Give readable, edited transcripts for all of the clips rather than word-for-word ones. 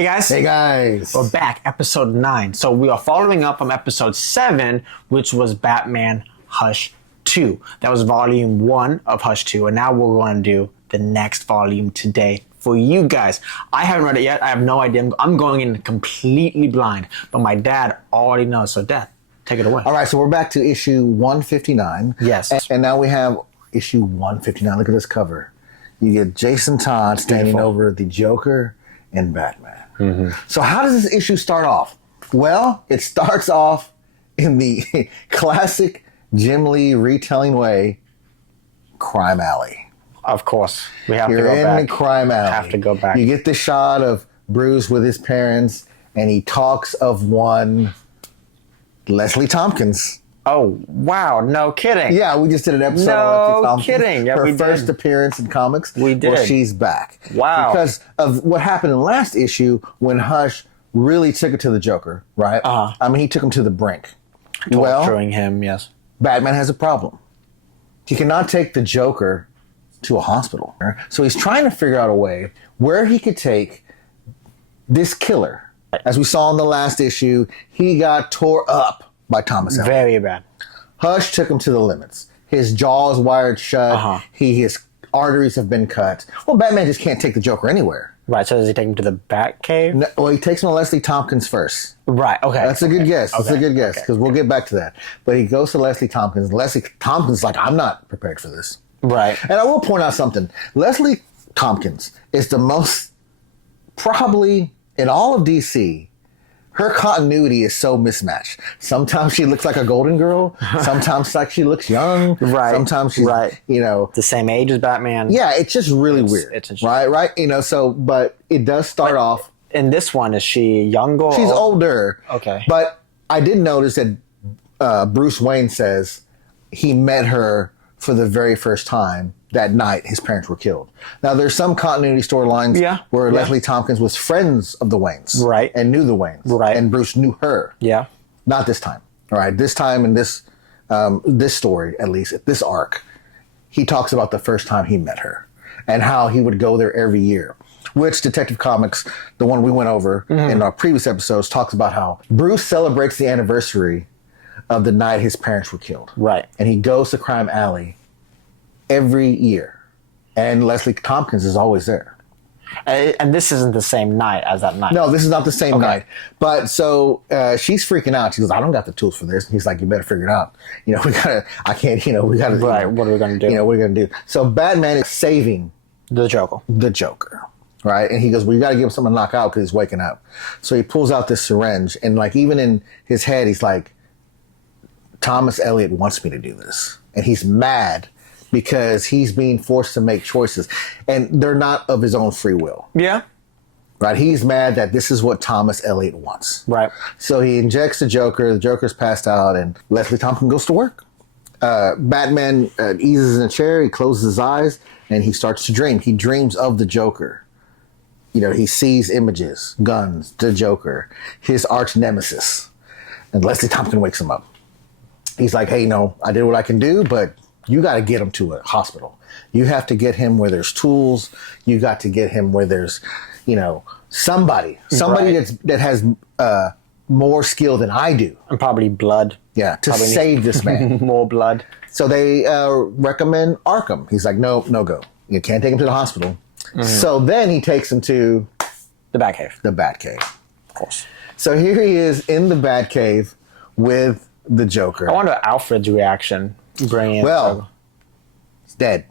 Hey guys. Hey guys. We're back, episode 9. So we are following up from episode 7, which was Batman Hush 2. That was volume 1 of Hush 2. And now we're going to do the next volume today for you guys. I haven't read it yet. I have no idea. I'm going in completely blind. But my dad already knows. So Dad, take it away. All right, so we're back to issue 159. Yes. And now we have issue 159. Look at this cover. You get Jason Todd standing over the Joker and Batman. Mm-hmm. So how does this issue start off? Well, it starts off in the classic Jim Lee retelling way, Crime Alley. Of course. We have to go back. You're in back. the Crime Alley. Have to go back. You get the shot of Bruce with his parents, and he talks of one Leslie Thompkins. Oh, wow. No kidding. Yeah, we just did an episode on Leslie Thompkins. Kidding. Yeah, her first appearance in comics. We did. Well, she's back. Wow. Because of what happened in last issue when Hush really took it to the Joker, right? Uh-huh. I mean, he took him to the brink. Torturing him, yes. Batman has a problem. He cannot take the Joker to a hospital. So he's trying to figure out a way where he could take this killer. As we saw in the last issue, he got tore up by Thomas Elliot. Very bad. Hush took him to the limits. His jaw is wired shut. Uh-huh. His arteries have been cut. Well, Batman just can't take the Joker anywhere. Right, so does he take him to the Batcave? No, well, he takes him to Leslie Thompkins first. Right, okay. That's a good guess. Okay. That's a good guess, because we'll get back to that. But he goes to Leslie Thompkins. Leslie Thompkins is like, I'm not prepared for this. Right. And I will point out something. Leslie Thompkins is the most, probably, in all of DC, her continuity is so mismatched. Sometimes she looks like a golden girl. Sometimes like she looks young. Right. Sometimes she's, the same age as Batman. Yeah, it's just really weird. It's right? But it does start off. In this one, is she younger? She's older. Okay. But I did notice that Bruce Wayne says he met her for the very first time that night his parents were killed. Now, there's some continuity storylines where Leslie Thompkins was friends of the Waynes. Right. And knew the Waynes. Right. And Bruce knew her. Yeah. Not this time. All right. This time in this story, at least, this arc, he talks about the first time he met her and how he would go there every year. Which Detective Comics, the one we went over in our previous episodes, talks about how Bruce celebrates the anniversary of the night his parents were killed. Right. And he goes to Crime Alley every year. And Leslie Thompkins is always there. And this isn't the same night as that night. No, this is not the same night. But so she's freaking out. She goes, I don't got the tools for this. And he's like, you better figure it out. We gotta, Right, what are we gonna do? What are we gonna do? So Batman is saving the Joker. Right? And he goes, well, you gotta give him something to knock out because he's waking up. So he pulls out this syringe and even in his head, he's like, Thomas Elliot wants me to do this. And he's mad because he's being forced to make choices. And they're not of his own free will. Yeah. Right? He's mad that this is what Thomas Elliot wants. Right. So he injects the Joker. The Joker's passed out, and Leslie Thompkins goes to work. Batman eases in a chair. He closes his eyes, and he starts to dream. He dreams of the Joker. He sees images, guns, the Joker, his arch nemesis. And Leslie Thompkins wakes him up. He's like, hey, I did what I can do, but you got to get him to a hospital. You have to get him where there's tools. You got to get him where there's, somebody that has more skill than I do. And probably blood. Yeah, to save this man. More blood. So they recommend Arkham. He's like, no go. You can't take him to the hospital. Mm-hmm. So then he takes him to the Batcave. The Batcave. Of course. So here he is in the Batcave with the Joker. I wonder Alfred's reaction. Well, he's dead.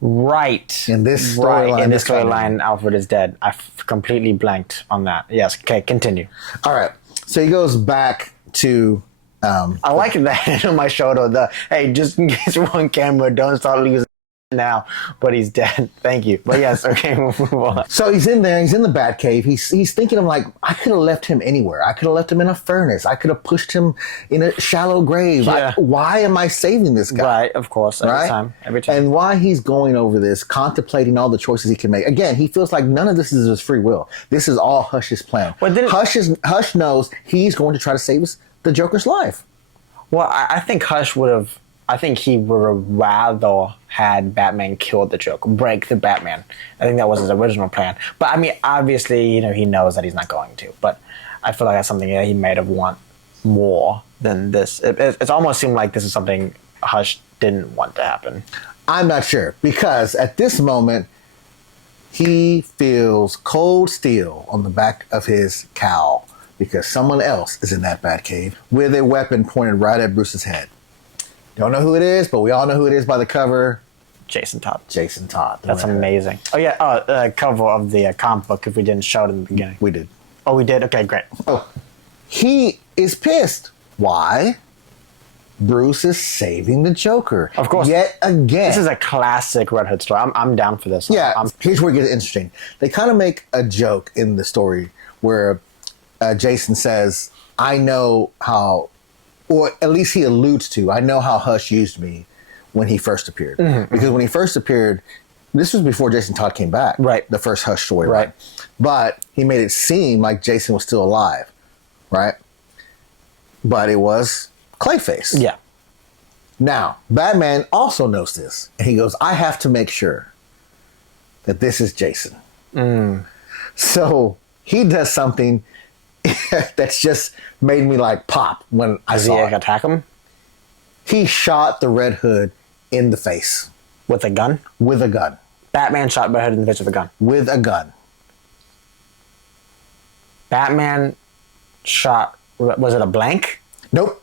Right. In this storyline, Alfred is dead. I completely blanked on that. Yes. Okay, continue. All right. So he goes back to... I like that on my shoulder. Hey, just in case you're on camera, don't start losing now. But he's dead. Thank you. But yes, okay, we'll move on. So he's in there. He's in the Batcave. He's thinking of I could have left him anywhere. I could have left him in a furnace. I could have pushed him in a shallow grave. Yeah. Why am I saving this guy? Right, of course. Every time. And why he's going over this, contemplating all the choices he can make. Again, he feels like none of this is his free will. This is all Hush's plan. Hush knows he's going to try to save the Joker's life. Well, I think Hush would have I think he would have rather had Batman kill the Joker, break the Batman. I think that was his original plan. But I mean, obviously, he knows that he's not going to. But I feel like that's something that he might have want more than this. It almost seemed like this is something Hush didn't want to happen. I'm not sure, because at this moment, he feels cold steel on the back of his cowl because someone else is in that Batcave with a weapon pointed right at Bruce's head. Don't know who it is, but we all know who it is by the cover. Jason Todd. Jason Todd. That's amazing. Oh, yeah. Cover of the comic book, if we didn't show it in the beginning. We did. Oh, we did? Okay, great. Oh, he is pissed. Why? Bruce is saving the Joker. Of course. Yet again. This is a classic Red Hood story. I'm down for this. Yeah. Here's where it gets interesting. They kind of make a joke in the story where Jason says, I know how, or at least he alludes to, I know how Hush used me when he first appeared. Mm-hmm. Because when he first appeared, this was before Jason Todd came back. Right. The first Hush story. Right. But he made it seem like Jason was still alive. Right. But it was Clayface. Yeah. Now, Batman also knows this. And he goes, I have to make sure that this is Jason. So he does something that's just made me like pop when I saw it. Attack him? He shot the Red Hood in the face. With a gun? With a gun. Batman shot Red Hood in the face with a gun. With a gun. Batman shot, was it a blank? Nope.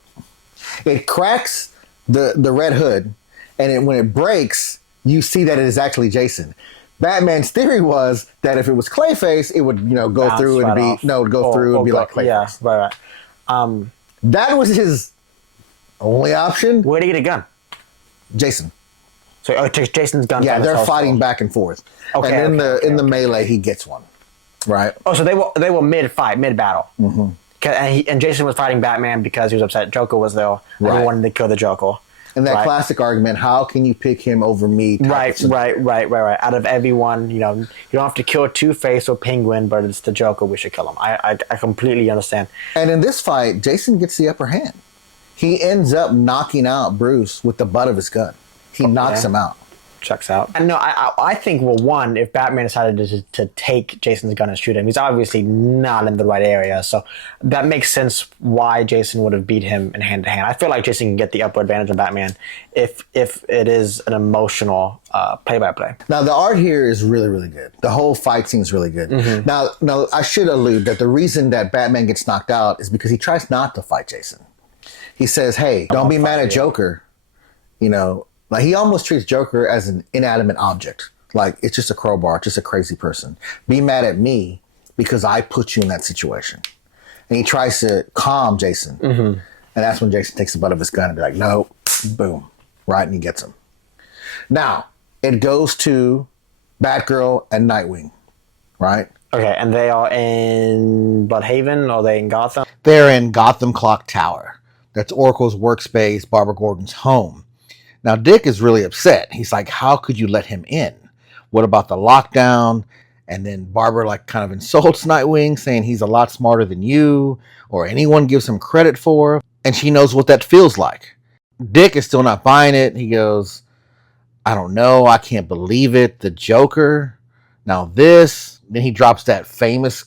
It cracks the Red Hood, and when it breaks, you see that it is actually Jason. Batman's theory was that if it was Clayface, it would, go Bounce through and right be, no, go through and be like Clayface. Yeah, right. That was his only option. Where'd he get a gun? Jason. So it takes Jason's gun. Yeah, they're fighting back and forth. Okay, and in the melee, he gets one. Right. Oh, so they were mid-fight, mid-battle. Mm-hmm. And Jason was fighting Batman because he was upset Joker was there. And he wanted to kill the Joker. And that classic argument, how can you pick him over me? Right. Out of everyone, you don't have to kill Two-Face or Penguin, but it's the Joker, we should kill him. I completely understand. And in this fight, Jason gets the upper hand. He ends up knocking out Bruce with the butt of his gun. He knocks him out. Checks out. And no, I think, well, one, if Batman decided to take Jason's gun and shoot him, he's obviously not in the right area. So that makes sense why Jason would have beat him in hand-to-hand. I feel like Jason can get the upper advantage on Batman if it is an emotional play-by-play. Now, the art here is really, really good. The whole fight scene is really good. Mm-hmm. Now, I should allude that the reason that Batman gets knocked out is because he tries not to fight Jason. He says, hey, don't be mad at Joker, Like, he almost treats Joker as an inanimate object. Like, it's just a crowbar, just a crazy person. Be mad at me because I put you in that situation. And he tries to calm Jason. Mm-hmm. And that's when Jason takes the butt of his gun and be like, no, boom. Right? And he gets him. Now, it goes to Batgirl and Nightwing. Right? Okay, and they are in Bloodhaven, or are they in Gotham? They're in Gotham Clock Tower. That's Oracle's workspace, Barbara Gordon's home. Now, Dick is really upset. He's like, how could you let him in? What about the lockdown? And then Barbara kind of insults Nightwing, saying he's a lot smarter than you or anyone gives him credit for. And she knows what that feels like. Dick is still not buying it. He goes, I don't know. I can't believe it. The Joker. Now this. Then he drops that famous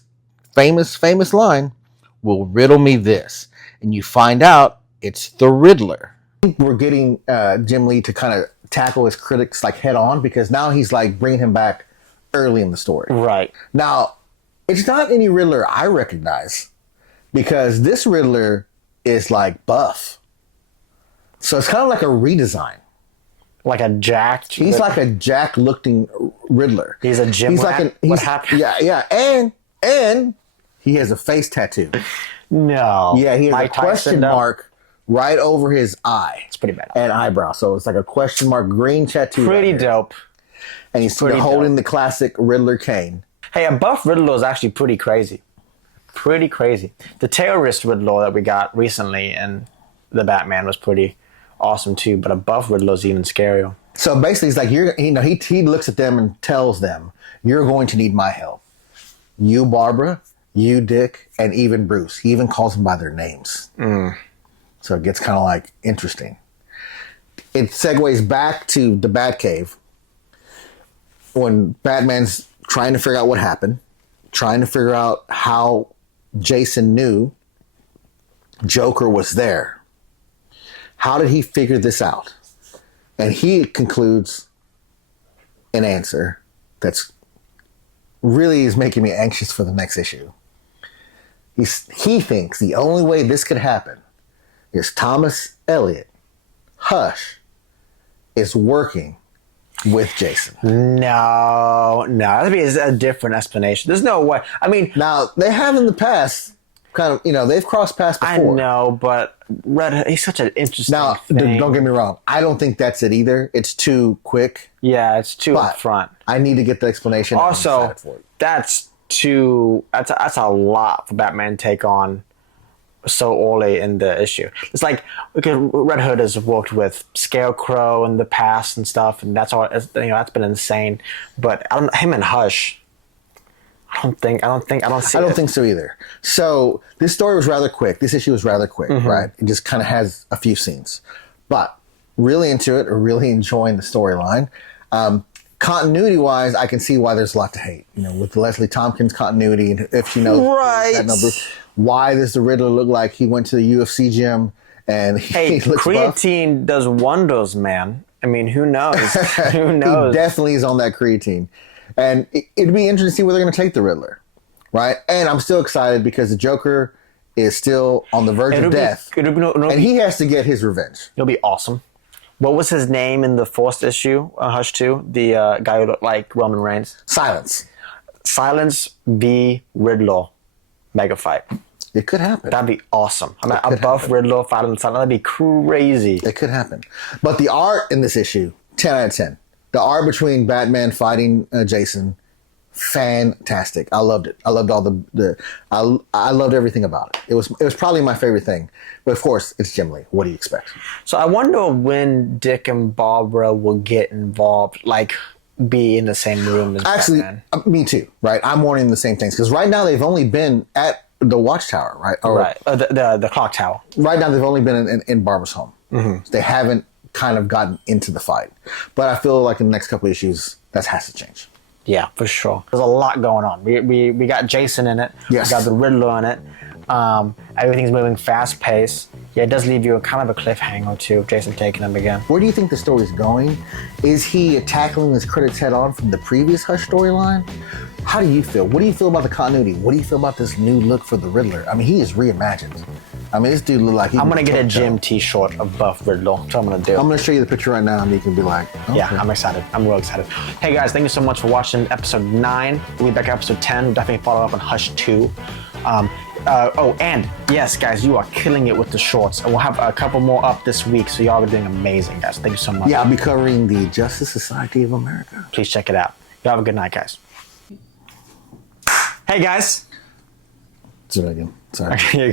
line. Will riddle me this. And you find out it's the Riddler. We're getting Jim Lee to kind of tackle his critics head on, because now he's bringing him back early in the story. Right. Now, it's not any Riddler I recognize, because this Riddler is buff. So it's kind of like a redesign. Like a jacked. He's like a jack-looking Riddler. He's a gym rat? What happened? Yeah. And he has a face tattoo. No. Yeah, he has a question mark right over his eye. It's pretty bad. And eyebrow. So it's like a question mark green tattoo. Pretty dope. And he's holding the classic Riddler cane. Hey, a buff Riddler is actually pretty crazy. Pretty crazy. The terrorist Riddler that we got recently in the Batman was pretty awesome too, but a buff Riddler is even scarier. So basically it's he looks at them and tells them, you're going to need my help. You, Barbara, you, Dick, and even Bruce. He even calls them by their names. So it gets kind of interesting. it segues back to the Batcave when Batman's trying to figure out what happened, trying to figure out how Jason knew Joker was there. How did he figure this out? And he concludes an answer that's really is making me anxious for the next issue. He thinks the only way this could happen is Thomas Elliot, Hush, is working with Jason. No, that'd be a different explanation. There's no way. I mean, now they have in the past kind of, they've crossed paths before. I know, but Red Hood, he's such an interesting now, thing. Don't get me wrong. I don't think that's it either. It's too quick. Yeah, it's too upfront. I need to get the explanation. Also, that's a lot for Batman to take on so early in the issue. It's like, because Red Hood has worked with Scarecrow in the past and stuff, and that's all. That's been insane. But him and Hush, I don't think so either. So this story was rather quick. This issue was rather quick, right? It just kind of has a few scenes, but really into it, or really enjoying the storyline. Continuity-wise, I can see why there's a lot to hate. With the Leslie Thompkins continuity, and if she knows that number, why does the Riddler look like he went to the UFC gym and he looks creatine buff? Does wonders, man. I mean, who knows? Who knows? He definitely is on that creatine. And it'd be interesting to see where they're going to take the Riddler, right? And I'm still excited because the Joker is still on the verge of death. And he has to get his revenge. It'll be awesome. What was his name in the first issue, Hush 2? The guy who looked like Roman Reigns? Silence v. Riddler mega fight. It could happen. That'd be awesome. Above Riddler fighting Silence, that'd be crazy. It could happen. But the art in this issue, 10 out of 10. The art between Batman fighting Jason, fantastic. I loved it. I loved I loved everything about it. It was probably my favorite thing. But of course, it's Jim Lee. What do you expect? So I wonder when Dick and Barbara will get involved, like be in the same room as Batman. Actually, me too, right? I'm warning the same things. Because right now they've only been at the Watchtower, right? Right. The clock tower. Right now they've only been in Barbara's home. Mm-hmm. They haven't kind of gotten into the fight. But I feel like in the next couple of issues, that has to change. Yeah, for sure. There's a lot going on. We got Jason in it. Yes. We got the Riddler in it. Everything's moving fast paced. Yeah, it does leave you kind of a cliffhanger too. Jason taking him again. Where do you think the story's going? Is he tackling his critics head on from the previous Hush storyline? How do you feel? What do you feel about the continuity? What do you feel about this new look for the Riddler? I mean, he is reimagined. I mean, this dude look like I'm gonna get a Jim T-shirt of Buff Riddler. That's what I'm gonna do. I'm gonna show you the picture right now, and you can be like, okay. Yeah, I'm excited. I'm real excited. Hey guys, thank you so much for watching episode 9. We'll be back at episode 10. We'll definitely follow up on Hush 2. And yes, guys, you are killing it with the shorts. And we'll have a couple more up this week, so y'all are doing amazing, guys. Thank you so much. Yeah, I'll be covering the Justice Society of America. Please check it out. Y'all have a good night, guys. Hey, guys. Do that again. Sorry. Okay,